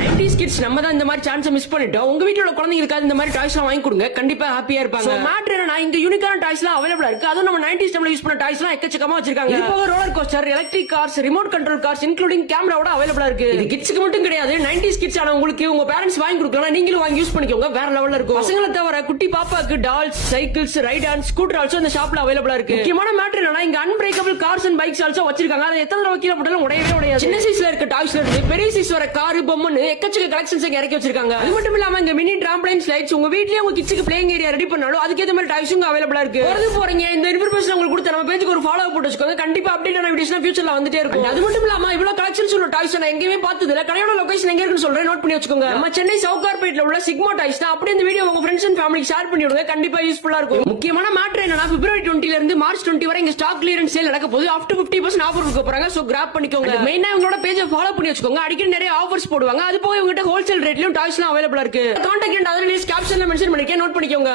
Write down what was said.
90s kids நம்ம தான் இந்த மாதிரி சான்ஸ் மிஸ் பண்ணிட்டோம். உங்க வீட்டோட குழந்தைகளுக்கு இந்த மாதிரி டாய்ஸ் வாங்கி கொடுங்க, கண்டிப்பா ஹாப்பியா இருப்பாங்க. மேட்டர் என்னன்னா இங்க யூனிக்கான டாய்ஸ் எல்லாம் அவைலபிளா இருக்கு. அதுவும் நம்ம 90s டைம்ல யூஸ் பண்ண டாய்ஸ் எல்லாம் எக்கச்சக்கமா வச்சிருக்காங்க. இது போக roller coaster, electric cars, remote control cars including கேமராவோட அவைலபிளா இருக்கு. இது கிட்ஸ்க்கு மட்டும் கிடையாது, 90s கிட்ஸ் ஆன உங்களுக்கு உங்க பேரண்ட்ஸ் வாங்கி கொடுக்கலாம், நீங்களும் வாங்கி யூஸ் பண்ணிக்கோங்க, வேற லெவல்ல இருக்கும். பசங்களை தவிர குட்டி பாப்பாக்கு dolls, cycles, right on, scooter also இந்த ஷாப்ல அவைலபிளா இருக்கு. முக்கியமான மேட்டர் என்னன்னா இங்க unbreakable cars and bikes also வச்சிருக்காங்க. அதை எத்தனை தடவை கீழே போட்டாலும் உடையவே உடையாது. சின்ன சைஸ்ல இருக்க டாய்ஸ்ல இருந்து பெரிய சைஸ் வர கார், பொம்மைன்னு எக்கச்சக்க கலெக்ஷன்ஸ் இறக்கி வச்சிருக்காங்க. அது மட்டும் இல்லாம இங்க மினி டிராம்பலைன் ஸ்லைட்ஸ், உங்க வீட்லயே உங்க கிட்ஸ்க்கு பிளேயிங் ஏரியா ரெடி பண்ணாலும் அதுக்கேற்ற மாதிரி டாய்ஸும் அவைலபிளா இருக்கு. வரது போறீங்க இந்த இன்ஃபர்மேஷன் உங்களுக்கு கொடுத்த நம்ம பேஜுக்கு ஒரு ஃபாலோ போட்டு வச்சுக்கோங்க, கண்டிப்பா அப்டேட்டான வீடியோஸ் ஃபியூச்சர்ல வந்துட்டே இருக்கும். அது மட்டும் இல்லாம இவ்வளவு கலெக்ஷன்ஸ் உள்ள டாய்ஸ் நான் எங்கேயுமே பார்த்தது இல்ல. கடையோட லொகேஷன் எங்க இருக்குன்னு சொல்றேன், நோட் பண்ணி வச்சுக்கோங்க. நம்ம சென்னை சவுகார்பேட்ல உள்ள சிக்மா டாய்ஸ் தான். அப்படியே இந்த வீடியோ உங்க ஃப்ரெண்ட்ஸ் அண்ட் ஃபேமிலிக்கு ஷேர் பண்ணி விடுங்க, கண்டிப்பா யூஸ்ஃபுல்லா இருக்கும். முக்கியமான மேட்டர் என்னன்னா பிப்ரவரி 20 ல இருந்து மார்ச் 20 வரை இங்க ஸ்டாக் கிளியரன்ஸ் சேல் நடக்க போகுது. அப் டு 50% ஆஃபர் கொடுக்க போறாங்க. சோ கிராப் பண்ணிக்கோங்க. மெயினா உங்களோட பேஜை ஃபாலோ பண்ணி வச்சுக்கோங்க, அடிக்கடி நிறைய ஆஃபர்ஸ் போடுவாங்க. அது போக இவங்க கிட்ட ஹோல்சேல் ரேட்லயும் டாய்ஸ்லாம் அவைலபிளா இருக்கு. கான்டாக்ட் அண்ட் அதர் டீடைல்ஸ் கேப்ஷன்ல மென்ஷன் பண்ணிருக்கேன், நோட் பண்ணிக்கோங்க.